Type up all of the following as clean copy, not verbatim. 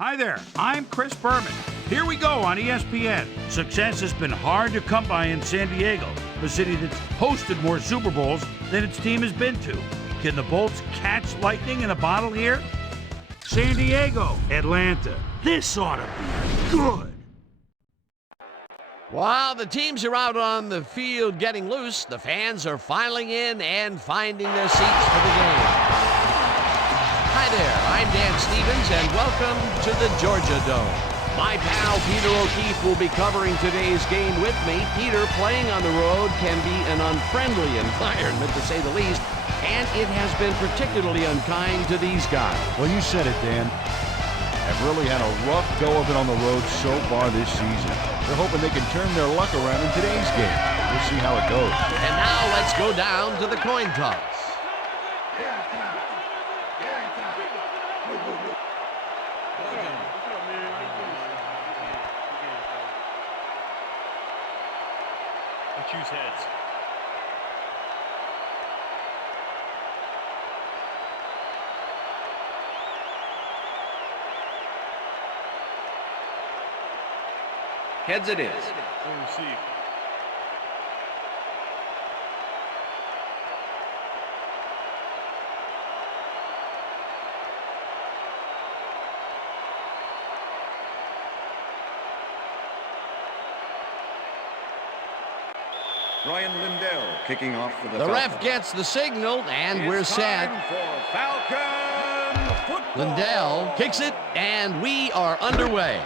Hi there, I'm Chris Berman. Here we go on ESPN. Success has been hard to come by in San Diego, a city that's hosted more Super Bowls than its team has been to. Can the Bolts catch lightning in a bottle here? San Diego, Atlanta. This ought to be good. While the teams are out on the field getting loose, the fans are filing in and finding their seats for the game. Hi there, I'm Dan Stevens, and welcome to the Georgia Dome. My pal Peter O'Keefe will be covering today's game with me. Peter, playing on the road can be an unfriendly environment, to say the least, and it has been particularly unkind to these guys. Well, you said it, Dan. I've really had a rough go of it on the road so far this season. They're hoping they can turn their luck around in today's game. We'll see how it goes. And now let's go down to the coin toss. Choose heads. Heads it is. We'll receive. Ryan Lindell kicking off for the The Falcons. ref gets the signal, and we're set. For Falcon football. Lindell kicks it, and we are underway.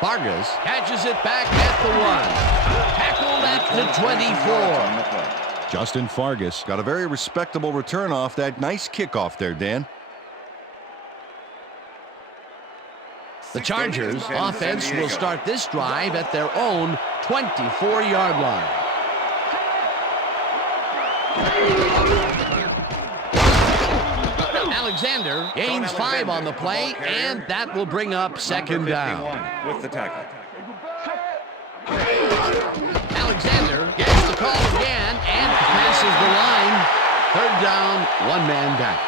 Vargas catches it back at the 1. Tackled at the 24. Justin Vargas got a very respectable return off that nice kickoff there, Dan. The Chargers offense will start this drive at their own 24-yard line. Alexander gains 5 on the play, and that will bring up second down. With the tackle. Alexander gets the call again and passes the line. Third down, one man back.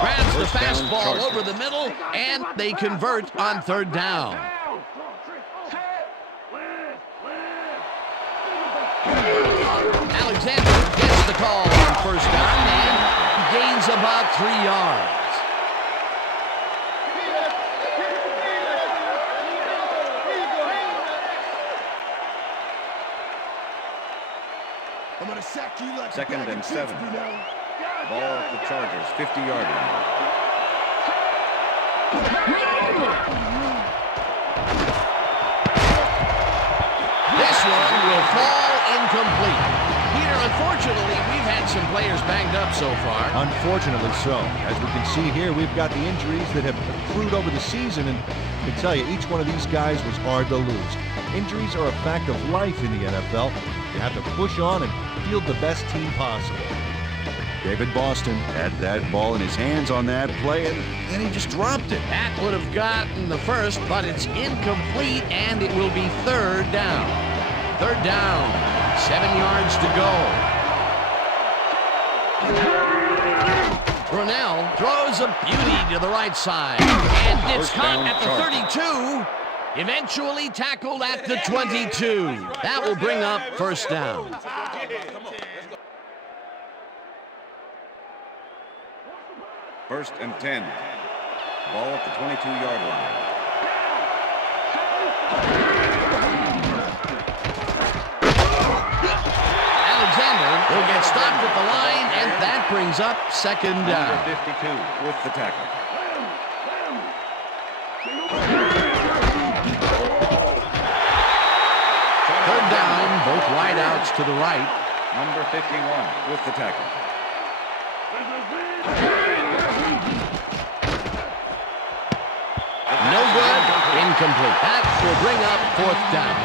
Grabs the fastball over the middle, and they convert on third down. Alexander gets the call on first down and gains about 3 yards. I'm gonna sack you like Second and 7. Ball at the Chargers, 50-yard line. This one will fall incomplete. Peter, unfortunately, we've had some players banged up so far. Unfortunately so. As we can see here, we've got the injuries that have accrued over the season, and I can tell you, each one of these guys was hard to lose. Injuries are a fact of life in the NFL. You have to push on and field the best team possible. David Boston had that ball in his hands on that play, and then he just dropped it. That would have gotten the first, but it's incomplete, and it will be third down. Third down, 7 yards to go. Brunell throws a beauty to the right side, and it's caught at the 32. Eventually tackled at the 22. That will bring up first down. First and 10. Ball at the 22-yard line. Alexander will get stopped at the line, and that brings up second down. Number 52 with the tackle. Third down, both wideouts to the right. Number 51 with the tackle. No good, incomplete. That will bring up fourth down.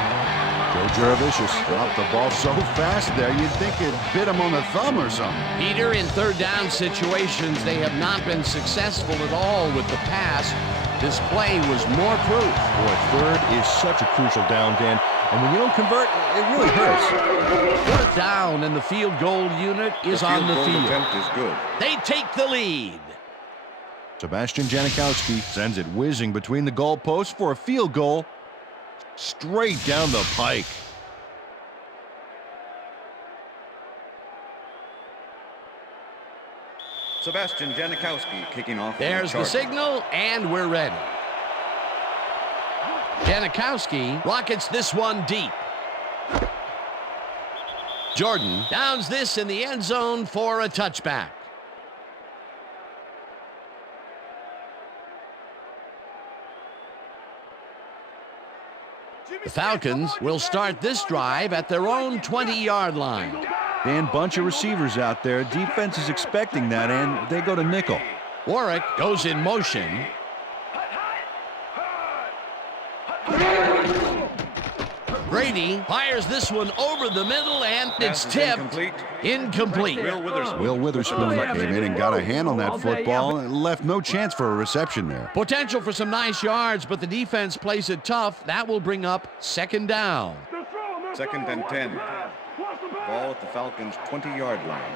Joe Juravicius dropped the ball so fast there, you'd think it bit him on the thumb or something. Peter, in third down situations, they have not been successful at all with the pass. This play was more proof. Boy, third is such a crucial down, Dan. And when you don't convert, it really hurts. Fourth down, and the field goal unit is on the field. Attempt is good. They take the lead. Sebastian Janikowski sends it whizzing between the goalposts for a field goal straight down the pike. Sebastian Janikowski kicking off. There's the signal, and we're ready. Janikowski rockets this one deep. Jordan downs this in the end zone for a touchback. The Falcons will start this drive at their own 20-yard line. Dan, bunch of receivers out there. Defense is expecting that, and they go to nickel. Warwick goes in motion. Brady fires this one over the middle, and it's tipped. Incomplete. Will Witherspoon came in and got a hand on that football and left no chance for a reception there. Potential for some nice yards, but the defense plays it tough. That will bring up second down. 2nd and 10. Ball at the Falcons' 20-yard line.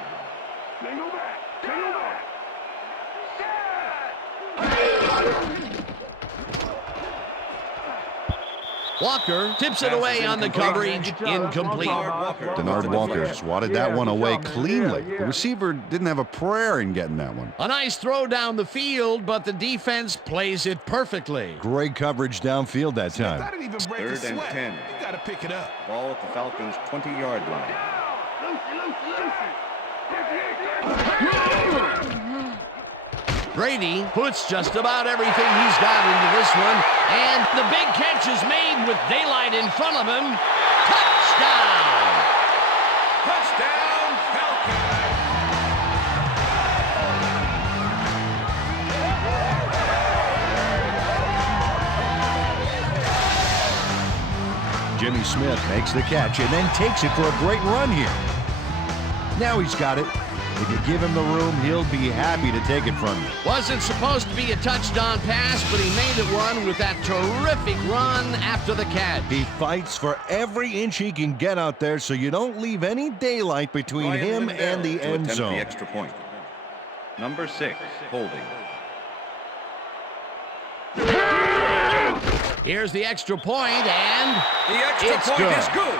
Walker tips it away on the coverage. Incomplete. Denard Walker swatted that one away cleanly. The receiver didn't have a prayer in getting that one. A nice throw down the field, but the defense plays it perfectly. Great coverage downfield that time. 3rd and 10. You got to pick it up. Ball at the Falcons' 20-yard line. Brady puts just about everything he's got into this one, and the big catch is made with daylight in front of him. Touchdown! Touchdown, Falcons! Jimmy Smith makes the catch and then takes it for a great run here. Now he's got it. If you give him the room, he'll be happy to take it from you. Wasn't supposed to be a touchdown pass, but he made it one with that terrific run after the catch. He fights for every inch he can get out there, so you don't leave any daylight between him and the end zone. The extra point. Number 6, holding. Here's the extra point, and The extra it's point good. is good.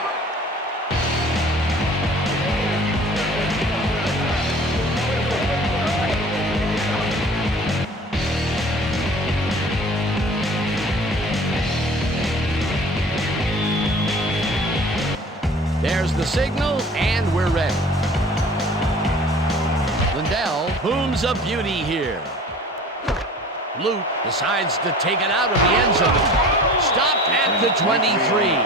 There's the signal, and we're ready. Lindell booms a beauty here. Luke decides to take it out of the end zone. Stopped at the 23.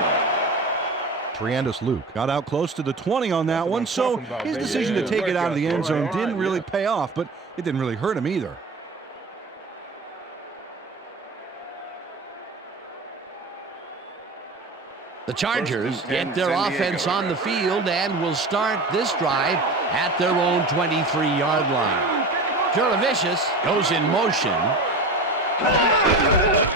Triandus Luke got out close to the 20 on that one, so his decision to take it out of the end zone didn't really pay off, but it didn't really hurt him either. The Chargers get their offense on the field and will start this drive at their own 23-yard line. Juravicius goes in motion. Alexander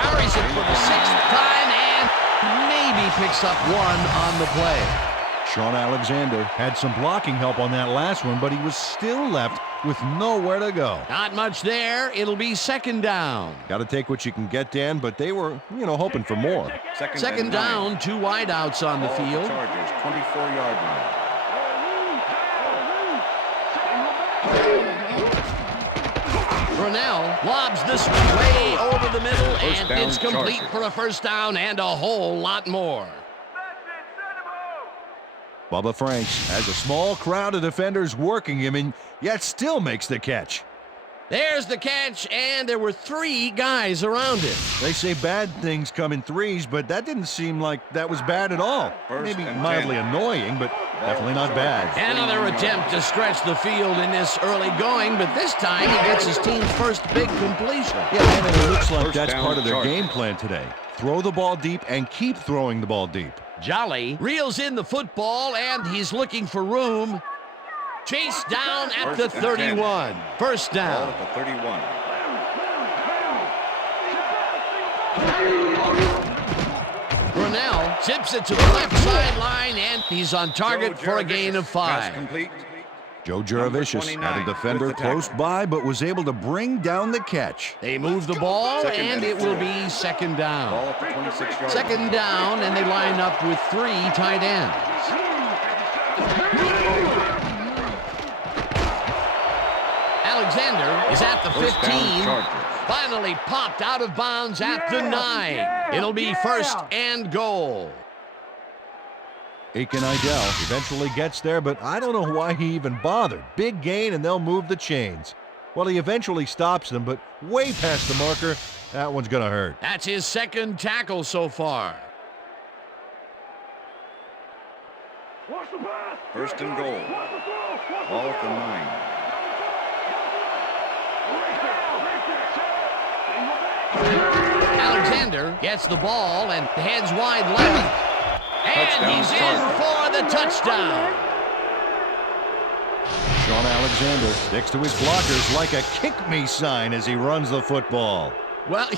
carries it for the 6th time and maybe picks up one on the play. Sean Alexander had some blocking help on that last one, but he was still left with nowhere to go. Not much there. It'll be second down. Got to take what you can get, Dan, but they were, hoping for more. Second down, 2 wideouts on the field. Chargers, 24-yard line. Brunell lobs this one way over the middle, and down, it's complete Chargers. for a first down and a whole lot more. Bubba Franks has a small crowd of defenders working him, and yet still makes the catch. There's the catch, and there were 3 guys around it. They say bad things come in threes, but that didn't seem like that was bad at all. First Maybe and mildly 10. annoying, but definitely not bad. Another attempt to stretch the field in this early going, but this time he gets his team's first big completion. Yeah, and it looks like First that's down, part of their Chargers. game plan today. Throw the ball deep and keep throwing the ball deep. Jolly reels in the football, and he's looking for room. Chase down at the First and 10. 31. First Ball down. at the 31. Cornell zips it to the left sideline, and he's on target for a gain of 5. Complete. Joe Jurevicius had a defender close by, but was able to bring down the catch. They move the ball, and it will be second down. Ball at the 26-yard Second down, and they line up with 3 tight ends. Alexander is at the 15. Finally popped out of bounds at the 9. It'll be first and goal. Aiken Idell eventually gets there, but I don't know why he even bothered. Big gain, and they'll move the chains. Well, he eventually stops them, but way past the marker. That one's going to hurt. That's his second tackle so far. First and goal. Ball at the 9. Alexander gets the ball and heads wide left. And he's in for the touchdown. Sean Alexander sticks to his blockers like a kick-me sign as he runs the football. Well,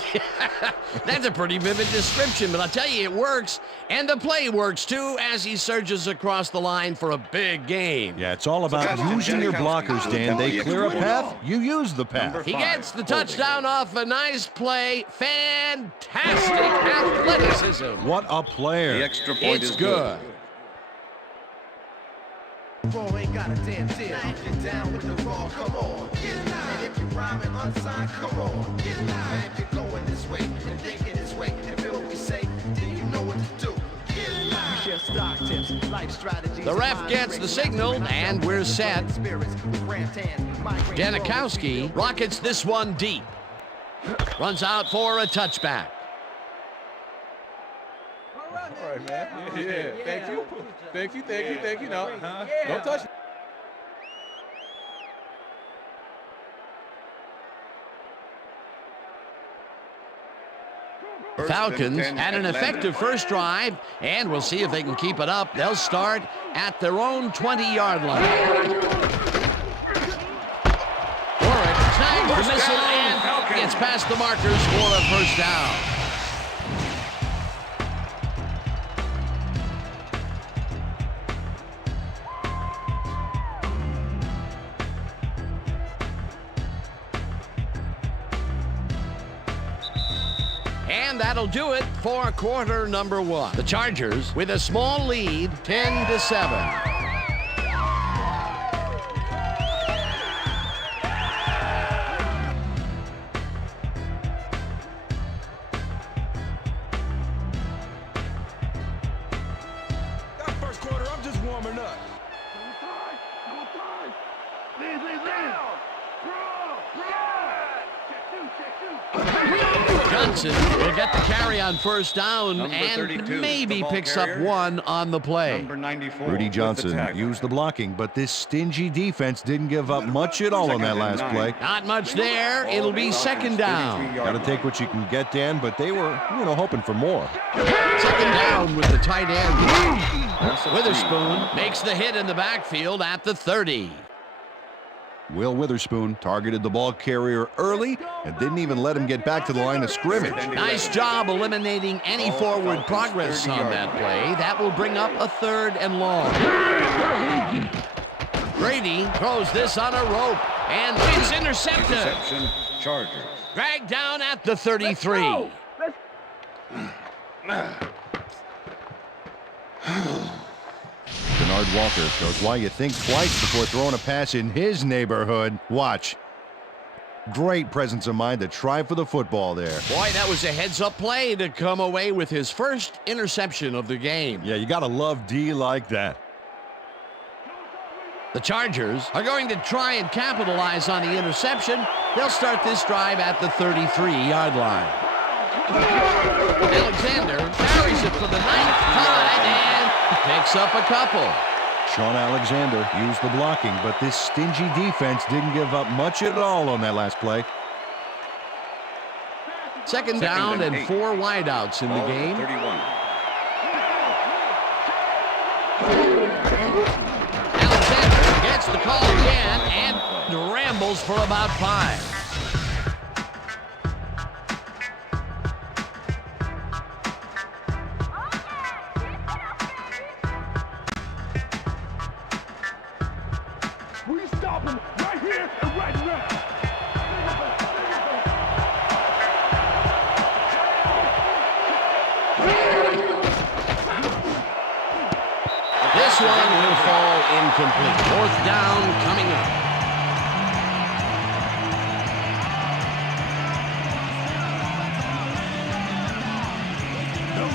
that's a pretty vivid description, but I'll tell you, it works. And the play works, too, as he surges across the line for a big gain. Yeah, it's all about using your blockers, Dan. They clear a path, you use the path. He gets the touchdown off a nice play. Fantastic athleticism. What a player. The extra point It's is good. Bro ain't got a damn deal. Get down with the raw, come on. Get it out. And if you're rhyming unsigned, come on. Get it out. And if you're going this way and thinking this way and feel what we say, then you know what to do. Get it out. We share stock tips, life strategies. The ref gets the signal, and we're set. Janikowski rockets this one deep. Runs out for a touchback. All right, man. Yeah. Thank you. Thank you. No, don't touch it. Falcons had an effective first drive, and we'll see if they can keep it up. They'll start at their own 20-yard line. Warwick snags the missile and gets past the markers for a first down. And that'll do it for quarter number 1. The Chargers with a small lead, 10-7. That first quarter, I'm just warming up. Johnson will get the carry on first down and maybe picks up 1 on the play. Number 94. Rudy Johnson used the blocking, but this stingy defense didn't give up much at all on that last play. Not much there. It'll be second down. Got to take what you can get, Dan, but they were, hoping for more. Second down with the tight end. Witherspoon makes the hit in the backfield at the 30. Will Witherspoon targeted the ball carrier early and didn't even let him get back to the line of scrimmage. Nice job eliminating any forward progress on that play. That will bring up a 3rd and long. Brady throws this on a rope, and it's intercepted. Interception, Chargers. Dragged down at the 33. Bernard Walker shows why you think twice before throwing a pass in his neighborhood. Watch. Great presence of mind to try for the football there. Boy, that was a heads-up play to come away with his first interception of the game. Yeah, you got to love D like that. The Chargers are going to try and capitalize on the interception. They'll start this drive at the 33-yard line. Alexander carries it for the 9th time and picks up a couple. Sean Alexander used the blocking, but this stingy defense didn't give up much at all on that last play. Second down and 4 wideouts in the game. 31. Alexander gets the call again and rambles for about 5. stop him right here and right now. This one will fall incomplete. 4th down coming up.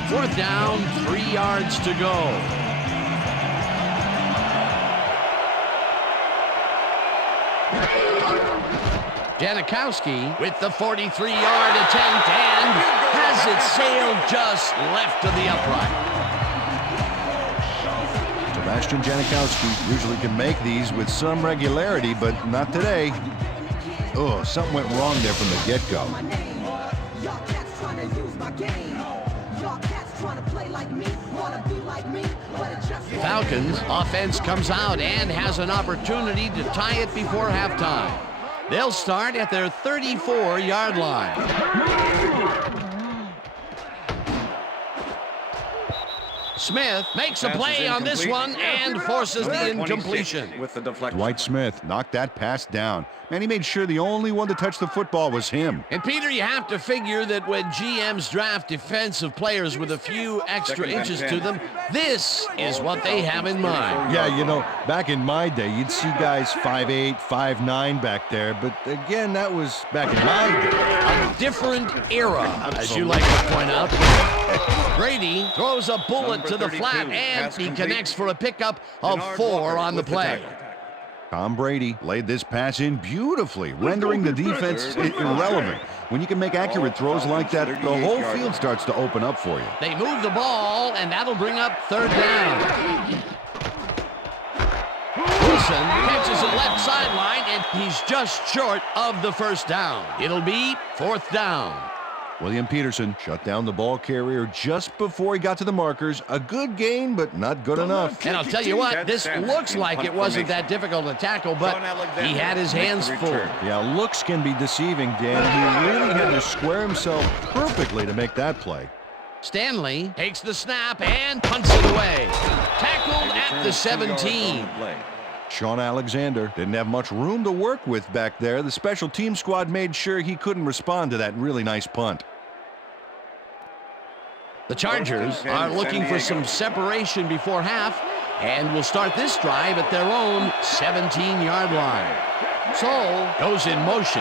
Fourth down, 3 yards to go. Janikowski with the 43-yard attempt and has it sailed just left of the upright. Sebastian Janikowski usually can make these with some regularity, but not today. Oh, something went wrong there from the get-go. Falcons offense comes out and has an opportunity to tie it before halftime. They'll start at their 34-yard line. Smith makes a play on this one and forces the incompletion. With the deflection. Dwight Smith knocked that pass down. Man, he made sure the only one to touch the football was him. And Peter, you have to figure that when GMs draft defensive players with a few extra inches to them, this is what they have in mind. Yeah, you know, back in my day, you'd see guys 5'8", 5'9" back there, but again, that was back in my day. A different era, as you like to point out. Brady throws a bullet to the flat, and he connects for a pickup of 4 on the play. Tom Brady laid this pass in beautifully, rendering the defense irrelevant. When you can make accurate throws like that, the whole field starts to open up for you. They move the ball, and that'll bring up 3rd down. Wilson catches it left sideline, and he's just short of the 1st down. It'll be 4th down. William Peterson shut down the ball carrier just before he got to the markers. A good gain, but not good enough. And I'll tell you what, this looks like it wasn't that difficult to tackle, but he had his hands full. Yeah, looks can be deceiving, Dan. He really had to square himself perfectly to make that play. Stanley takes the snap and punts it away. Tackled at the 17. Sean Alexander didn't have much room to work with back there. The special team squad made sure he couldn't respond to that really nice punt. The Chargers are looking for some separation before half and will start this drive at their own 17-yard line. So goes in motion.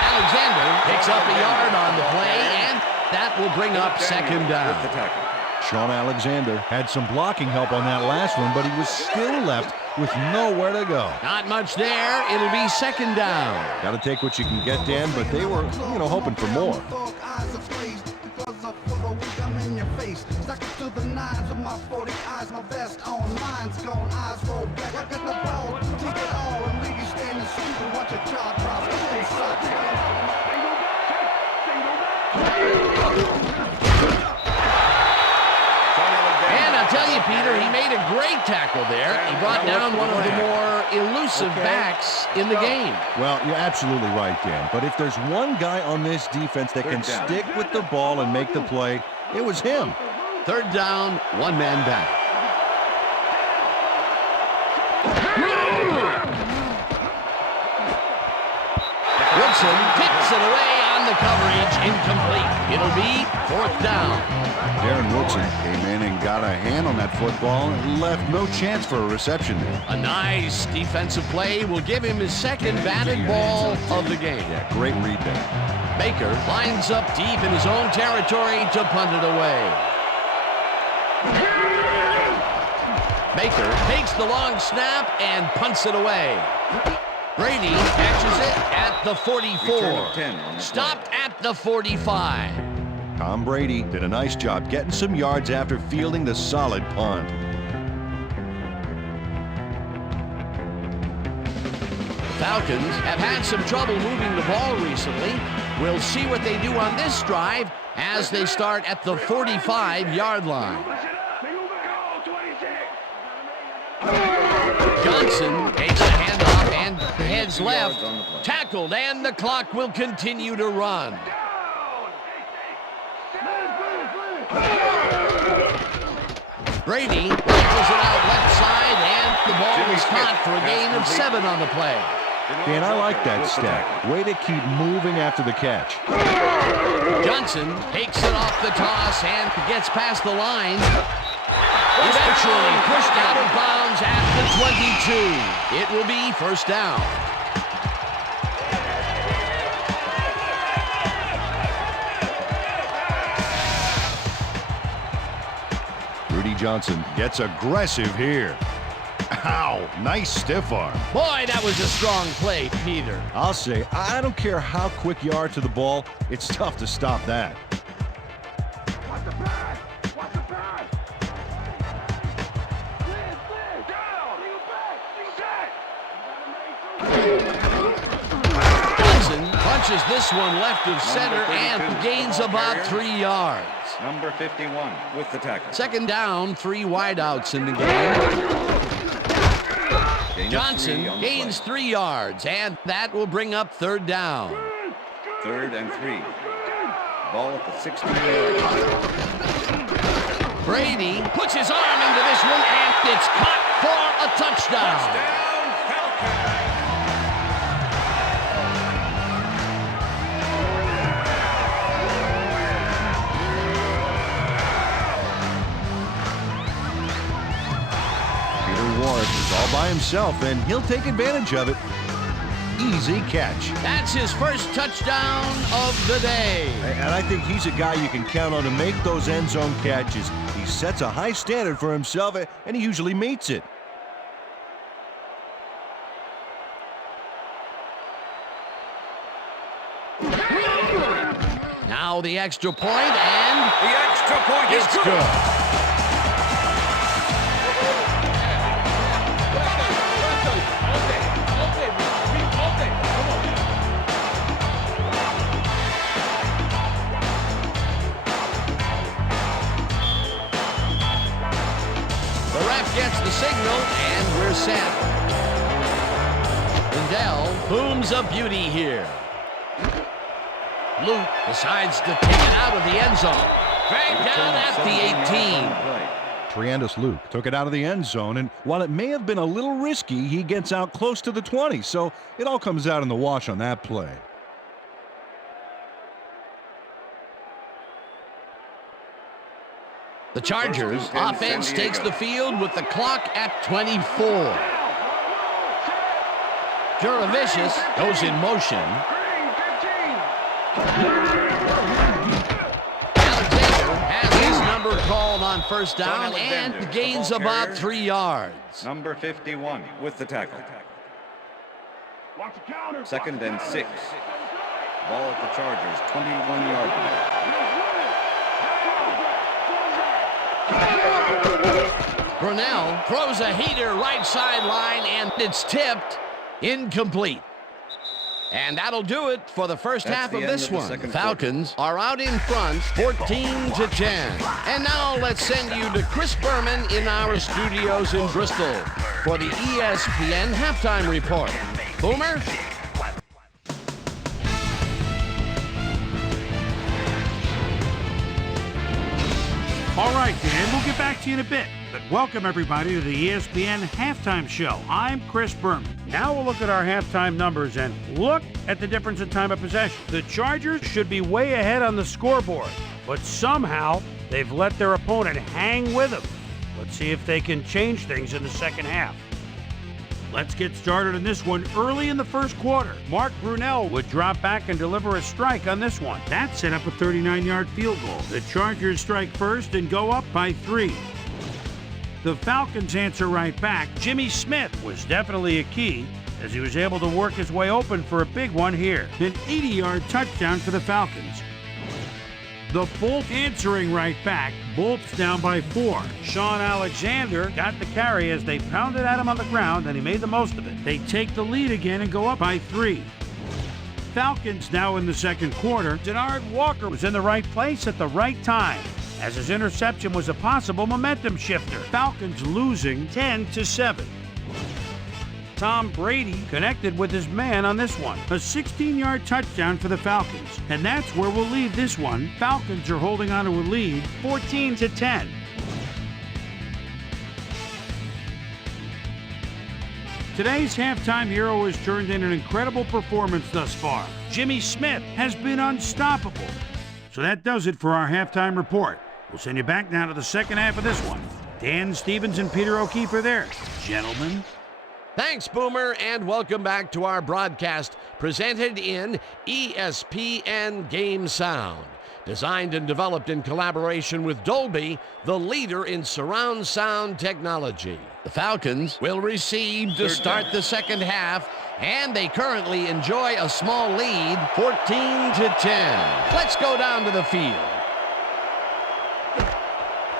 Alexander picks up a yard on the play, and that will bring up 2nd down. Sean Alexander had some blocking help on that last one, but he was still left with nowhere to go. Not much there. It'll be 2nd down. Got to take what you can get, Dan, but they were, hoping for more. I tell you, Peter, he made a great tackle there. He brought down one of the more elusive backs in the game. Well, you're absolutely right, Dan. But if there's one guy on this defense that can stick with the ball and make the play, it was him. 3rd down, 1 man back. Wilson picks it away on the coverage, incomplete. It'll be 4th down. Darren Woodson came in and got a hand on that football and left no chance for a reception there. A nice defensive play will give him his 2nd batted ball of the game. Yeah, great read there. Baker lines up deep in his own territory to punt it away. Baker takes the long snap and punts it away. Brady catches it at the 44. Stopped at the 45. Tom Brady did a nice job getting some yards after fielding the solid punt. Falcons have had some trouble moving the ball recently. We'll see what they do on this drive as they start at the 45-yard line. Johnson takes a handoff and heads left. Tackled, and the clock will continue to run. Brady rifles it out left side, and The ball is caught for a gain of 7 on the play. Dan, I like that stat. Way to keep moving after the catch. Johnson takes it off the toss and gets past the line. Eventually pushed out of bounds at the 22. It will be first down. Rudy Johnson gets aggressive here. Ow, nice stiff arm. Boy, that was a strong play, Peter. I'll say, I don't care how quick you are to the ball, it's tough to stop that. Watch the pass! Watch the pass! Clear! Down! Back! Johnson punches this one left of center and gains about 3 yards. Number 51 with the tackle. Second down, 3 wideouts in the game. Johnson gains 3 yards, and that will bring up third down. 3rd and 3. Ball at the 16-yard line. Brady puts his arm into this one, and it's caught for a touchdown. Is all by himself, and he'll take advantage of it. Easy catch. That's his first touchdown of the day. And I think he's a guy you can count on to make those end zone catches. He sets a high standard for himself, and he usually meets it. Now the extra point, and The extra point is it's good. good. Gets the signal, and we're set. Lindell booms a beauty here. Luke decides to take it out of the end zone. Dragged down at the 18. Triandus Luke took it out of the end zone, and while it may have been a little risky, he gets out close to the 20, so it all comes out in the wash on that play. The Chargers offense takes the field with the clock at 24. Juravicius goes in motion. Alexander has his number called on first down and gains about 3 yards. Number 51 with the tackle. 2nd and 6. Ball at the Chargers' 21-yard line. Brunell throws a heater right sideline, and it's tipped. Incomplete. And that'll do it for the first half of this one. The Falcons are out in front, 14-10. And now let's send you to Chris Berman in our studios in Bristol for the ESPN Halftime Report. Boomer? All right, Dan, we'll get back to you in a bit. But welcome, everybody, to the ESPN Halftime Show. I'm Chris Berman. Now we'll look at our halftime numbers and look at the difference in time of possession. The Chargers should be way ahead on the scoreboard, but somehow they've let their opponent hang with them. Let's see if they can change things in the second half. Let's get started on this one early in the first quarter. Mark Brunell would drop back and deliver a strike on this one. That set up a 39-yard field goal. The Chargers strike first and go up by 3. The Falcons answer right back. Jimmy Smith was definitely a key as he was able to work his way open for a big one here. An 80-yard touchdown for the Falcons. The Bolt answering right back. Bolt's down by 4. Sean Alexander got the carry as they pounded at him on the ground, and he made the most of it. They take the lead again and go up by 3. Falcons now in the second quarter. Denard Walker was in the right place at the right time, as his interception was a possible momentum shifter. Falcons losing 10-7. Tom Brady connected with his man on this one. A 16-yard touchdown for the Falcons. And that's where we'll leave this one. Falcons are holding on to a lead, 14-10. Today's halftime hero has turned in an incredible performance thus far. Jimmy Smith has been unstoppable. So that does it for our halftime report. We'll send you back now to the second half of this one. Dan Stevens and Peter O'Keefe are there. Gentlemen. Thanks, Boomer, and welcome back to our broadcast presented in ESPN Game Sound. Designed and developed in collaboration with Dolby, the leader in surround sound technology. The Falcons will receive to start the second half, and they currently enjoy a small lead, 14-10. Let's go down to the field.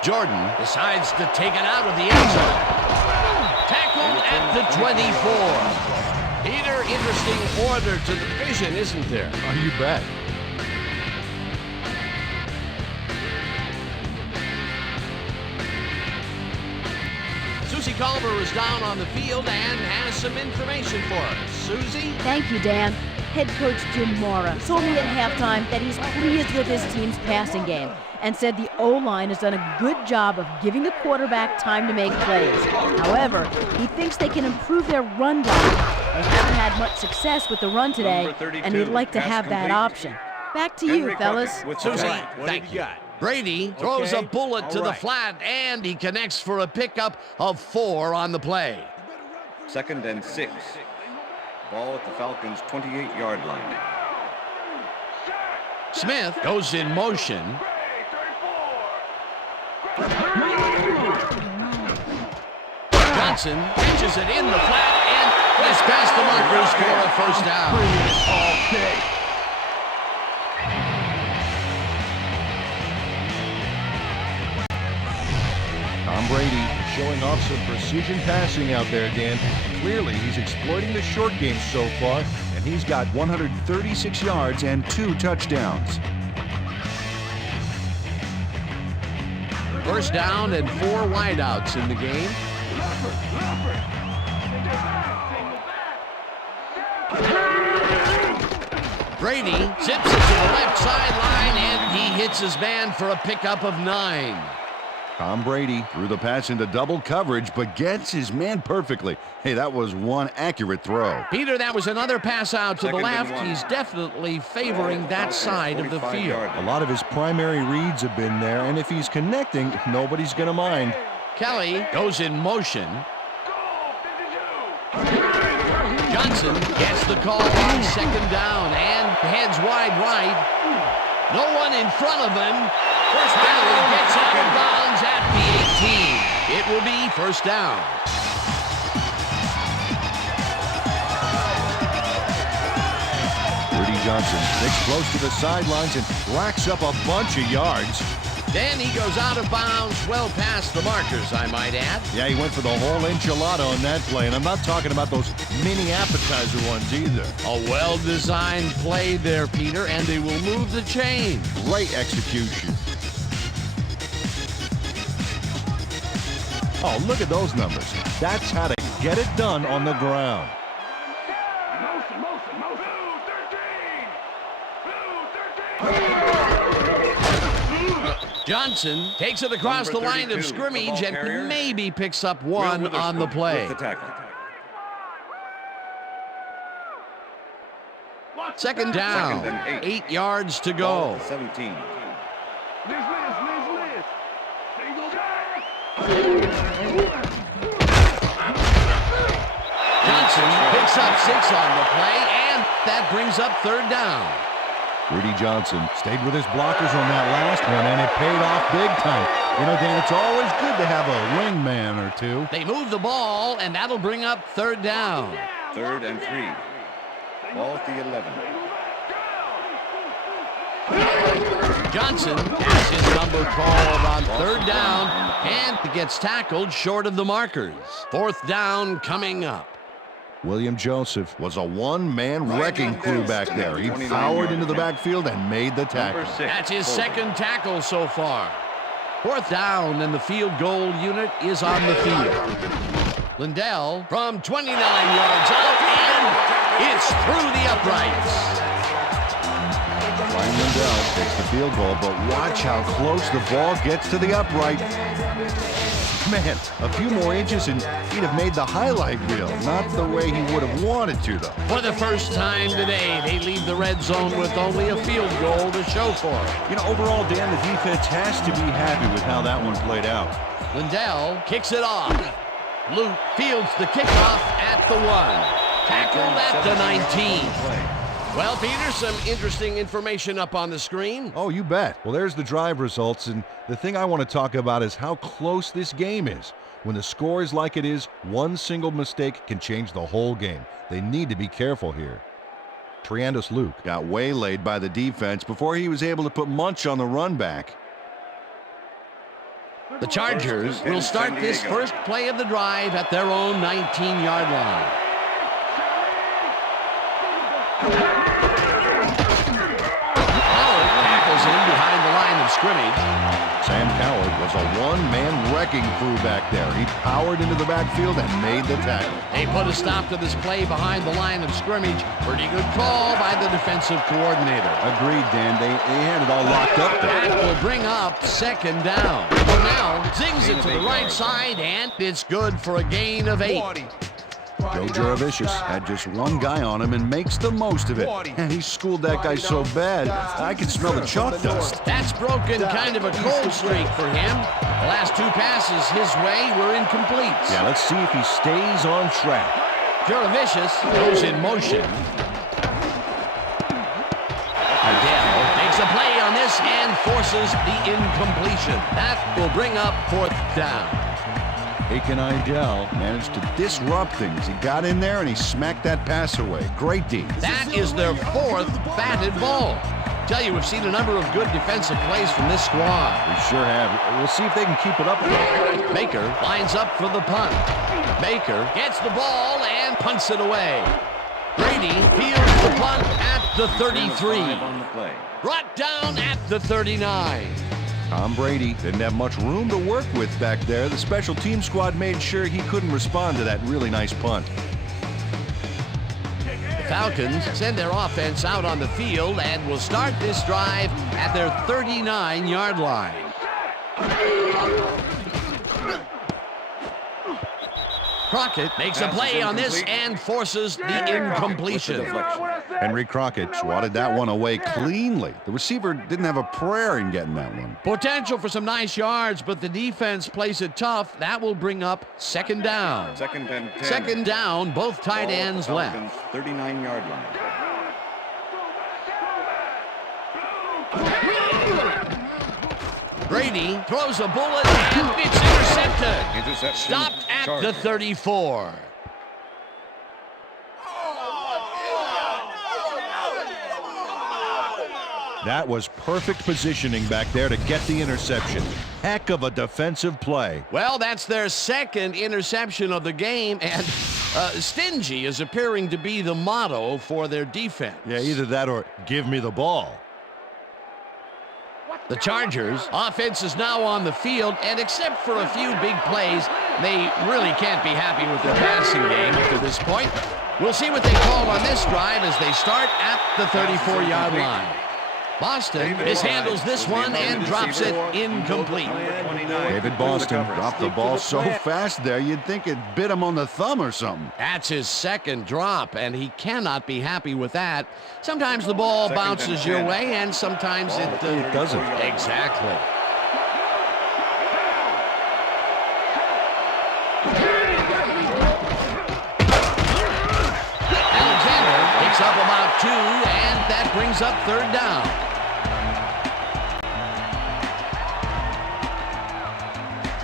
Jordan decides to take it out of the end zone. Tackled at the 24. Peter, interesting order to the vision, isn't there? Oh, you bet. Susie Culver is down on the field and has some information for us. Susie? Thank you, Dan. Head coach Jim Mora told me at halftime that he's pleased with his team's passing game and said the O-line has done a good job of giving the quarterback time to make plays. However, he thinks they can improve their run block. They haven't had much success with the run today, and he'd like to have that option. Back to you, fellas. Susie, thank you. Brady throws a bullet to the flat, and he connects for a pickup of 4 on the play. 2nd and 6. Ball at the Falcons' 28-yard line. Smith goes in motion. Johnson pitches it in the flat and is past the markers for a first down. Tom Brady showing off some precision passing out there, Dan. Clearly, he's exploiting the short game so far, and he's got 136 yards and 2 touchdowns. First down and 4 wideouts in the game. Brady zips it to the left sideline, and he hits his man for a pickup of 9. Tom Brady threw the pass into double coverage, but gets his man perfectly. Hey, that was one accurate throw. Peter, that was another pass out to the left. He's definitely favoring that side of the field. A lot of his primary reads have been there, and if he's connecting, nobody's going to mind. Kelly goes in motion. Johnson gets the call on second down and heads wide right. No one in front of him. First down, he gets out of bounds at the 18. It will be first down. Rudy Johnson sticks close to the sidelines and racks up a bunch of yards. Then he goes out of bounds, well past the markers, I might add. Yeah, he went for the whole enchilada on that play, and I'm not talking about those mini appetizer ones either. A well-designed play there, Peter, and they will move the chain. Great execution. Oh, look at those numbers. That's how to get it done on the ground. Johnson takes it across the line of scrimmage and maybe picks up 1 on the play. Second down, 8 yards to go. 17. Johnson picks up 6 on the play, and that brings up third down. Rudy Johnson stayed with his blockers on that last one, and it paid off big time. You know, Dan, it's always good to have a wingman or two. They move the ball, and that'll bring up third down. 3rd and 3. Ball at the 11. Johnson has his number called on third down, and gets tackled short of the markers. Fourth down coming up. William Joseph was a one-man wrecking crew back there. He powered into the backfield and made the tackle. That's his second tackle so far. Fourth down, and the field goal unit is on the field. Lindell from 29 yards out, and it's through the uprights. Ryan Lindell takes the field goal, but watch how close the ball gets to the upright. Man, a few more inches and he'd have made the highlight reel. Not the way he would have wanted to, though. For the first time today, they leave the red zone with only a field goal to show for it. You know, overall, Dan, the defense has to be happy with how that one played out. Lindell kicks it off. Luke fields the kickoff at the 1. Tackled at the 19. Well, Peter, some interesting information up on the screen. Oh, you bet. Well, there's the drive results, and the thing I want to talk about is how close this game is. When the score is like it is, one single mistake can change the whole game. They need to be careful here. Triandus Luke got waylaid by the defense before he was able to put Munch on the run back. The Chargers will start this first play of the drive at their own 19-yard line. Howard tackles him behind the line of scrimmage. Sam Coward was a one-man wrecking crew back there. He powered into the backfield and made the tackle. They put a stop to this play behind the line of scrimmage. Pretty good call by the defensive coordinator. Agreed, Dan. They had it all locked up there. That will bring up second down. Well, now zings it to the right side, and it's good for a gain of 8. Joe Juravicius had just one guy on him and makes the most of it. And he schooled that guy so bad, I can smell the chalk dust. That's broken kind of a cold streak for him. The last 2 passes his way were incomplete. Yeah, let's see if he stays on track. Juravicius goes in motion. Adele makes a play on this and forces the incompletion. That will bring up 4th down. Aiken Idell managed to disrupt things. He got in there and he smacked that pass away. Great D. That is their 4th batted ball. Tell you, we've seen a number of good defensive plays from this squad. We sure have. We'll see if they can keep it up, though. Baker lines up for the punt. Baker gets the ball and punts it away. Brady fields the punt at the 33. Brought down at the 39. Tom Brady didn't have much room to work with back there. The special team squad made sure he couldn't respond to that really nice punt. The Falcons send their offense out on the field and will start this drive at their 39-yard line. Crockett makes a play on this and forces the incompletion. Henry Crockett swatted that one away cleanly. The receiver didn't have a prayer in getting that one. Potential for some nice yards, but the defense plays it tough. That will bring up second down. Second and 10. Second down, both tight ends left. 39-yard line. Brady throws a bullet and it's intercepted. Interception. Stopped at the 34. That was perfect positioning back there to get the interception. Heck of a defensive play. Well, that's their second interception of the game, and stingy is appearing to be the motto for their defense. Yeah, either that or give me the ball. The Chargers' offense is now on the field, and except for a few big plays, they really can't be happy with their passing game to this point. We'll see what they call on this drive as they start at the 34-yard line. Boston mishandles this one and drops it incomplete. David Boston dropped the ball so fast there, you'd think it bit him on the thumb or something. That's his second drop, and he cannot be happy with that. Sometimes the ball bounces your way, and sometimes it doesn't. Exactly. Alexander picks up about 2, and that brings up third down.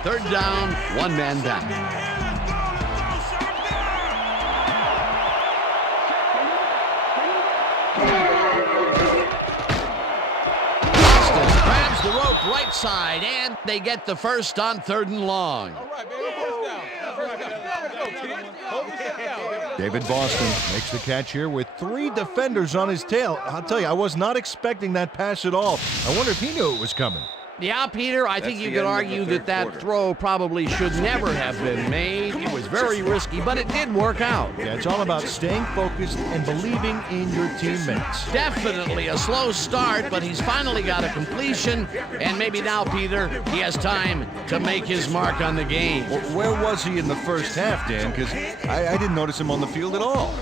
Third down, 1 man down. Boston grabs the rope right side, and they get the first on 3rd and long. All right, baby, first down. David Boston makes the catch here with 3 defenders on his tail. I'll tell you, I was not expecting that pass at all. I wonder if he knew it was coming. Yeah, Peter, I think you could argue that that throw probably should never have been made. It was very risky, but it did work out. Yeah, it's all about staying focused and believing in your teammates. Definitely a slow start, but he's finally got a completion, and maybe now, Peter, he has time to make his mark on the game. Well, where was he in the first half, Dan? Because I didn't notice him on the field at all.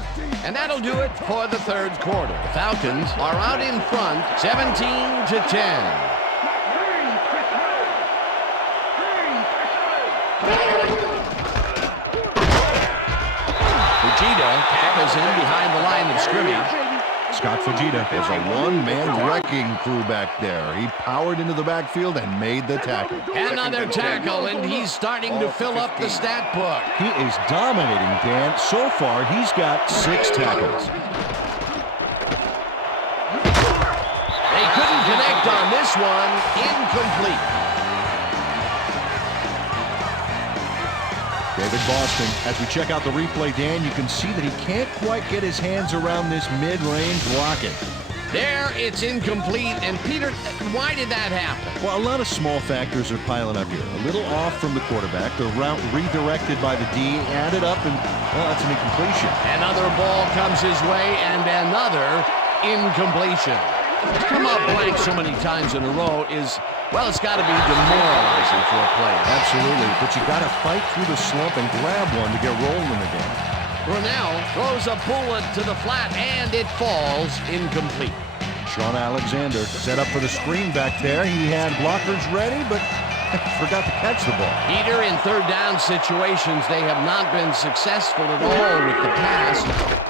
And that'll do it for the third quarter. The Falcons are out in front, 17-10. Fujita tackles in behind the line of scrimmage. Scott Fujita is a one-man wrecking crew back there. He powered into the backfield and made the tackle. Another tackle, and he's starting to fill up the stat book. He is dominating, Dan. So far, he's got 6 tackles. They couldn't connect on this one. Incomplete. David Boston, as we check out the replay, Dan, you can see that he can't quite get his hands around this mid-range rocket. There, it's incomplete. And Peter, why did that happen? Well, a lot of small factors are piling up here. A little off from the quarterback, the route redirected by the D, added up, and, well, that's an incompletion. Another ball comes his way, and another incompletion. To come up blank so many times in a row is, well, it's got to be demoralizing for a player. Absolutely, but you got to fight through the slump and grab one to get rolling again. Brunell throws a bullet to the flat, and it falls incomplete. Sean Alexander set up for the screen back there. He had blockers ready, but forgot to catch the ball. Peter, in third down situations, they have not been successful at all with the pass.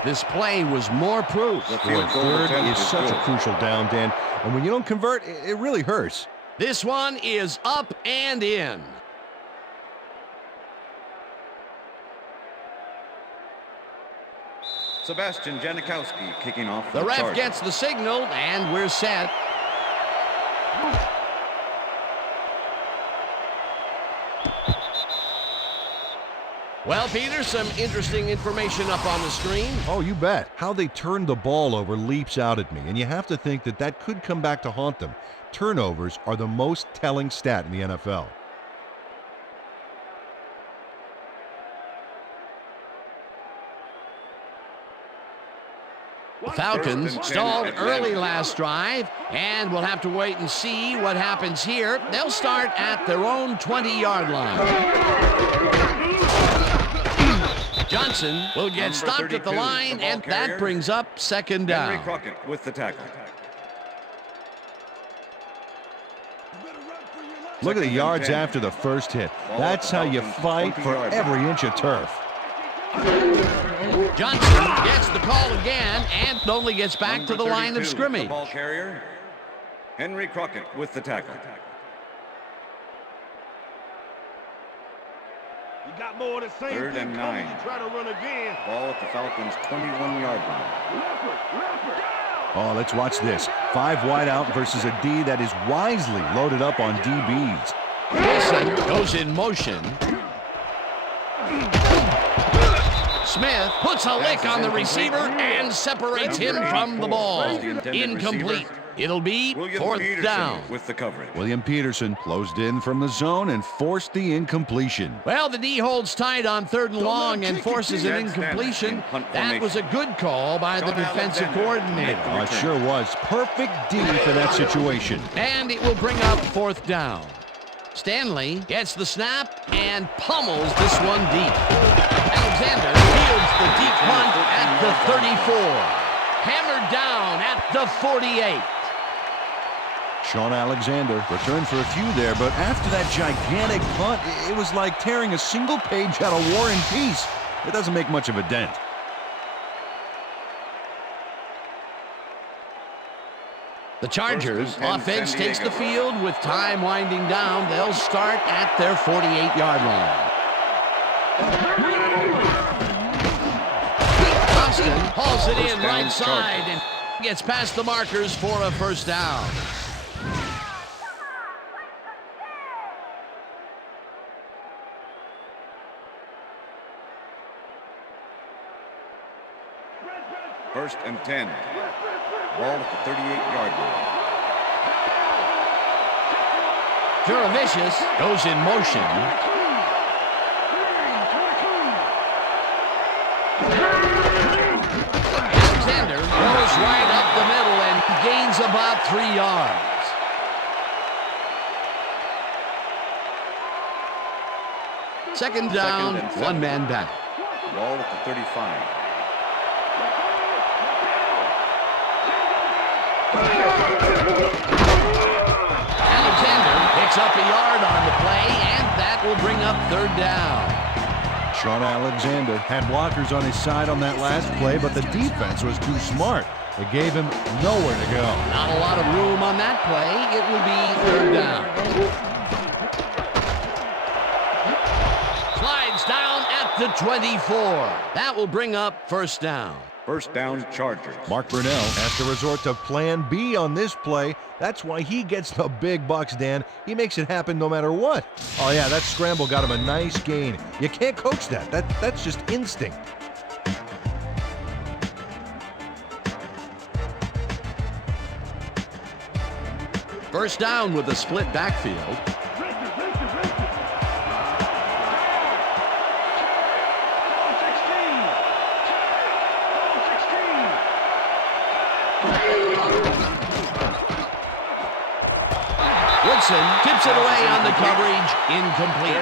This play was more proof. Third is such a crucial down, Dan. And when you don't convert, it really hurts. This one is up and in. Sebastian Janikowski kicking off The ref Chargers. gets the signal, and we're set. Well, Peter, some interesting information up on the screen. Oh, you bet. How they turned the ball over leaps out at me, and you have to think that that could come back to haunt them. Turnovers are the most telling stat in the NFL. The Falcons stalled early last drive, and we'll have to wait and see what happens here. They'll start at their own 20-yard line. Johnson will get stopped at the line, and that brings up second down. Henry Crockett with the tackle. Look at the yards after the first hit. That's how you fight for every inch of turf. Johnson gets the call again and only gets back to the line of scrimmage. The ball carrier, Henry Crockett with the tackle. You got more of the same 3rd and 9. You try to run again. Ball at the Falcons' 21-yard line. Oh, let's watch this. 5 wide out versus a D that is wisely loaded up on DBs. Wilson goes in motion. Smith puts a lick on the receiver and separates him from the ball. Incomplete. It'll be fourth down. With the coverage. William Peterson closed in from the zone and forced the incompletion. Well, the D holds tight on 3rd and long and forces an incompletion. That was a good call by the defensive coordinator. Oh, it sure was. Perfect D for that situation. And it will bring up 4th down. Stanley gets the snap and pummels this one deep. Alexander fields the deep punt at the 34. Hammered down at the 48. Sean Alexander returned for a few there, but after that gigantic punt, it was like tearing a single page out of War and Peace. It doesn't make much of a dent. The Chargers offense takes the field with time winding down. They'll start at their 48-yard line. Austin hauls it in right side and gets past the markers for a first down. First and 10. Ball at the 38-yard line. Vicious goes in motion. Alexander goes right up the middle and gains about 3 yards. Second down, one man back. Ball at the 35. Alexander picks up a yard on the play, and that will bring up third down. Sean Alexander had blockers on his side on that last play, but the defense was too smart. It gave him nowhere to go. Not a lot of room on that play. It will be third down. Slides down at the 24. That will bring up first down. First down, Chargers. Mark Brunell has to resort to plan B on this play. That's why he gets the big bucks, Dan. He makes it happen no matter what. Oh, yeah, that scramble got him a nice gain. You can't coach that. That's just instinct. First down with a split backfield. Woodson tips it away on the coverage, incomplete.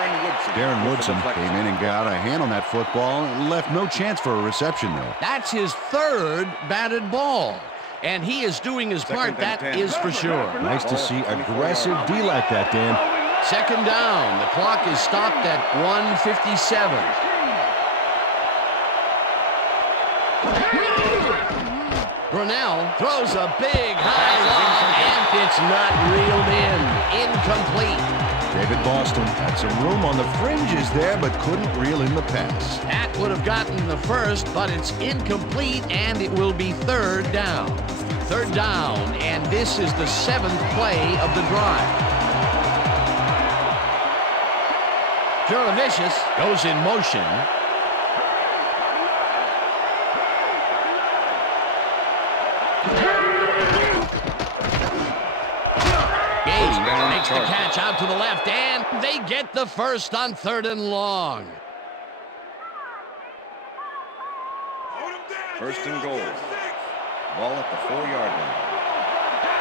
Darren Woodson came in and got a hand on that football and left no chance for a reception there. That's his third batted ball, and he is doing his part, that is for sure. Nice to see aggressive D like that, Dan. Second down. The clock is stopped at 1:57. Brunell throws a big high lob, and it's not reeled in. Incomplete. David Boston had some room on the fringes there, but couldn't reel in the pass. That would have gotten the first, but it's incomplete, and it will be third down. Third down, and this is the 7th play of the drive. Vicious goes in motion. Makes the catch out to the left, and they get the first on 3rd and long. First and goal. Ball at the 4-yard line.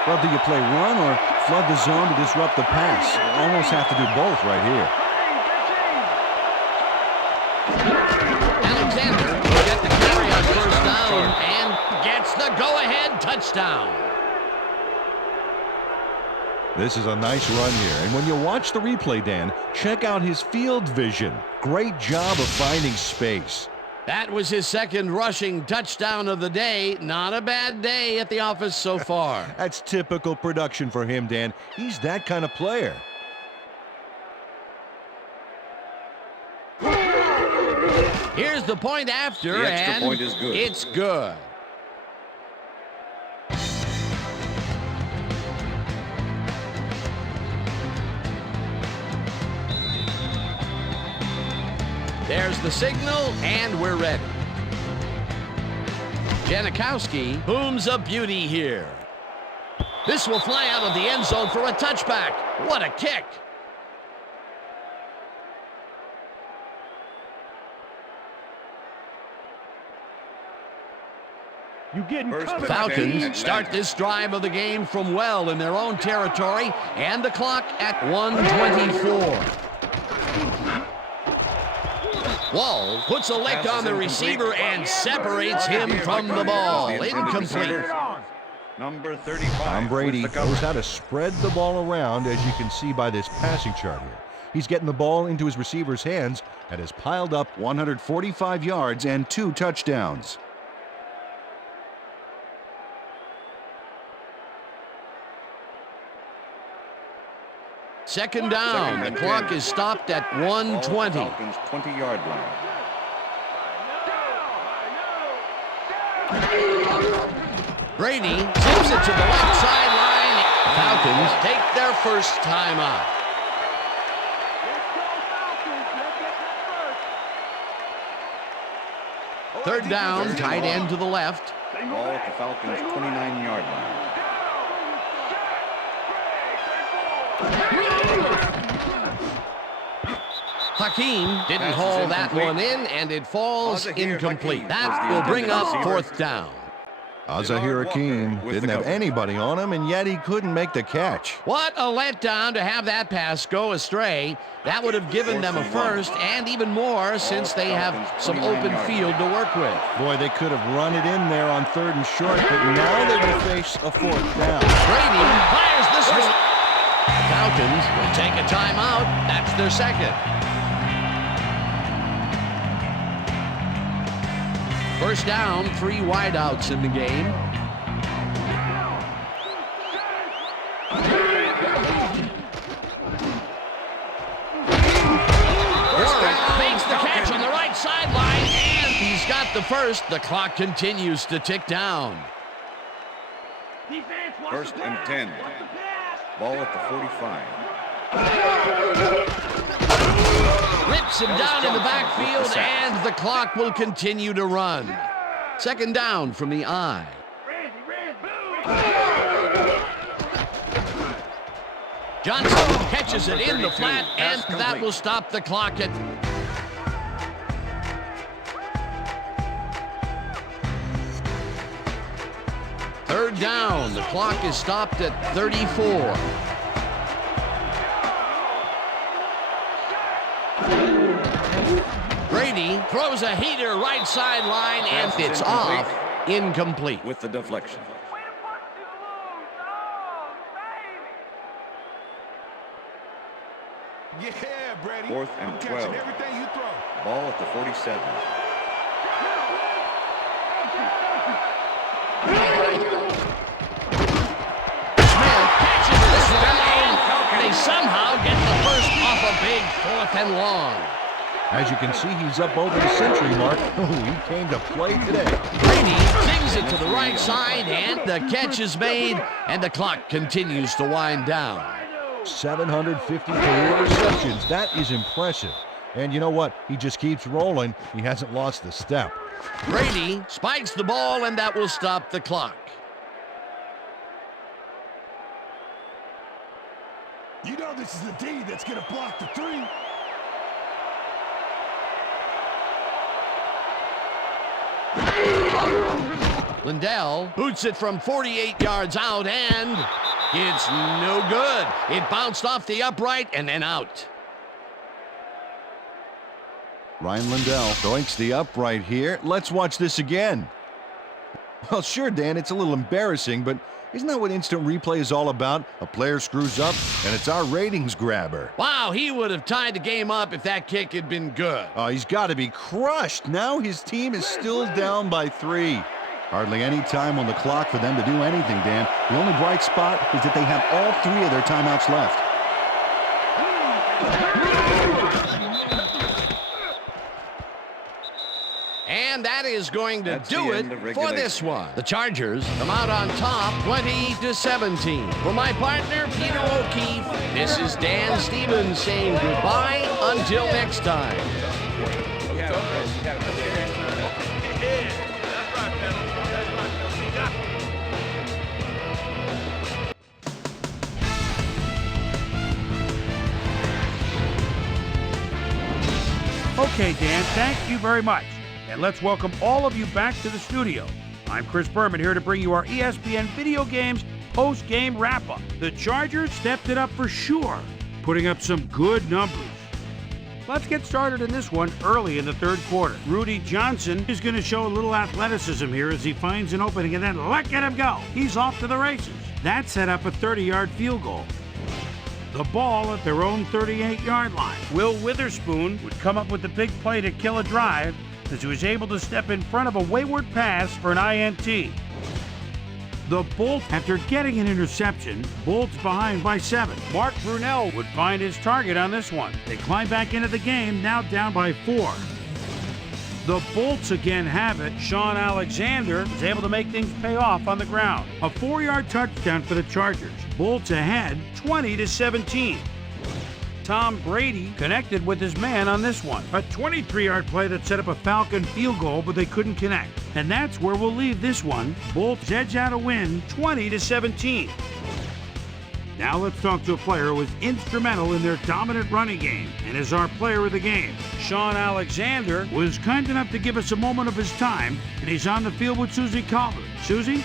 Well, do you play run or flood the zone to disrupt the pass? You almost have to do both right here. Alexander will get the carry on first down and gets the go-ahead touchdown. This is a nice run here, and when you watch the replay, Dan, check out his field vision. Great job of finding space. That was his second rushing touchdown of the day. Not a bad day at the office so far. That's typical production for him, Dan. He's that kind of player. Here's the point after, The extra and point is good. It's good. There's the signal, and we're ready. Janikowski booms a beauty here. This will fly out of the end zone for a touchback. What a kick. Falcons start this drive of the game from well in their own territory, and the clock at 1:24. Wall puts a lick on the receiver and separates him from the ball. Incomplete. Number 35. Tom Brady knows how to spread the ball around, as you can see by this passing chart here. He's getting the ball into his receiver's hands and has piled up 145 yards and 2 touchdowns. Second down. The clock is stopped at 1:20. Falcons 20-yard line. Brady tips it to the left sideline. Falcons take their first time out. Third down, tight end to the left. Ball at the Falcons 29-yard line. Hakeem didn't Pass is haul that incomplete. one in, and it falls Al-Zahir incomplete. Hakeem That was the will bring intended up receiver. 4th down. Al-Zahir Hakeem with didn't the have coverage. anybody on him, and yet he couldn't make the catch. What a letdown to have that pass go astray. That would have given them a first and even more since they have some open field to work with. Boy, they could have run it in there on 3rd and short, but now they will face a 4th down. Brady fires this one. Falcons will take a timeout. That's their second. First down, 3 wideouts in the game. Makes the catch on the right sideline, and he's got the first. The clock continues to tick down. 1st and 10. Ball at the 45. Rips him down in the backfield, and the clock will continue to run. 2nd down from the I. Johnson catches it in the flat, and that will stop the clock at... Third down. The clock is stopped at 34. Brady throws a heater right sideline, and it's off. Incomplete. With the deflection. Yeah, Brady. 4th and I'm 12. catching everything you throw. Ball at the 47. Smith catches this one, and they somehow get the first off a big 4th and long. As you can see, he's up over the century mark. Oh, he came to play today. Brady flings it to the right side, and the catch is made, and the clock continues to wind down. 750 career receptions. That is impressive. And you know what? He just keeps rolling. He hasn't lost a step. Brady spikes the ball, and that will stop the clock. You know this is the D that's going to block the 3. Lindell boots it from 48 yards out, and it's no good. It bounced off the upright and then out. Ryan Lindell doinks the upright here. Let's watch this again. Well, sure, Dan, it's a little embarrassing, but isn't that what instant replay is all about? A player screws up, and it's our ratings grabber. Wow, he would have tied the game up if that kick had been good. Oh, he's got to be crushed. Now his team is still down by 3. Hardly any time on the clock for them to do anything, Dan. The only bright spot is that they have all 3 of their timeouts left. And that is going to That's do the it end of for this regulation. one. The Chargers come out on top 20-17. For my partner, Peter O'Keefe, this is Dan Stevens saying goodbye until next time. Okay, Dan, thank you very much. And let's welcome all of you back to the studio. I'm Chris Berman here to bring you our ESPN Video Games post-game wrap-up. The Chargers stepped it up for sure, putting up some good numbers. Let's get started in this one early in the 3rd quarter. Rudy Johnson is going to show a little athleticism here as he finds an opening, and then look at him go. He's off to the races. That set up a 30-yard field goal. The ball at their own 38-yard line. Will Witherspoon would come up with the big play to kill a drive as he was able to step in front of a wayward pass for an INT. The Bolts, after getting an interception, Bolts behind by 7. Mark Brunell would find his target on this one. They climb back into the game, now down by 4. The Bolts again have it. Sean Alexander is able to make things pay off on the ground. A 4-yard touchdown for the Chargers. Bolts ahead 20-17. Tom Brady connected with his man on this one. A 23-yard play that set up a Falcon field goal, but they couldn't connect. And that's where we'll leave this one. Bolts edge out a win 20-17. Now let's talk to a player who was instrumental in their dominant running game and is our player of the game. Sean Alexander was kind enough to give us a moment of his time, and he's on the field with Susie Calvert. Susie?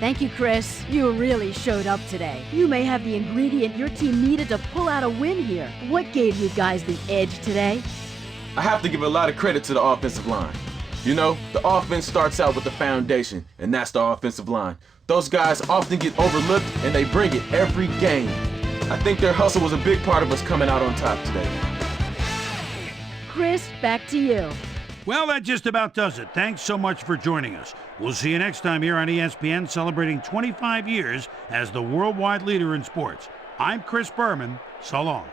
Thank you, Chris. You really showed up today. You may have the ingredient your team needed to pull out a win here. What gave you guys the edge today? I have to give a lot of credit to the offensive line. You know, the offense starts out with the foundation, and that's the offensive line. Those guys often get overlooked, and they bring it every game. I think their hustle was a big part of us coming out on top today. Chris, back to you. Well, that just about does it. Thanks so much for joining us. We'll see you next time here on ESPN, celebrating 25 years as the worldwide leader in sports. I'm Chris Berman. So long.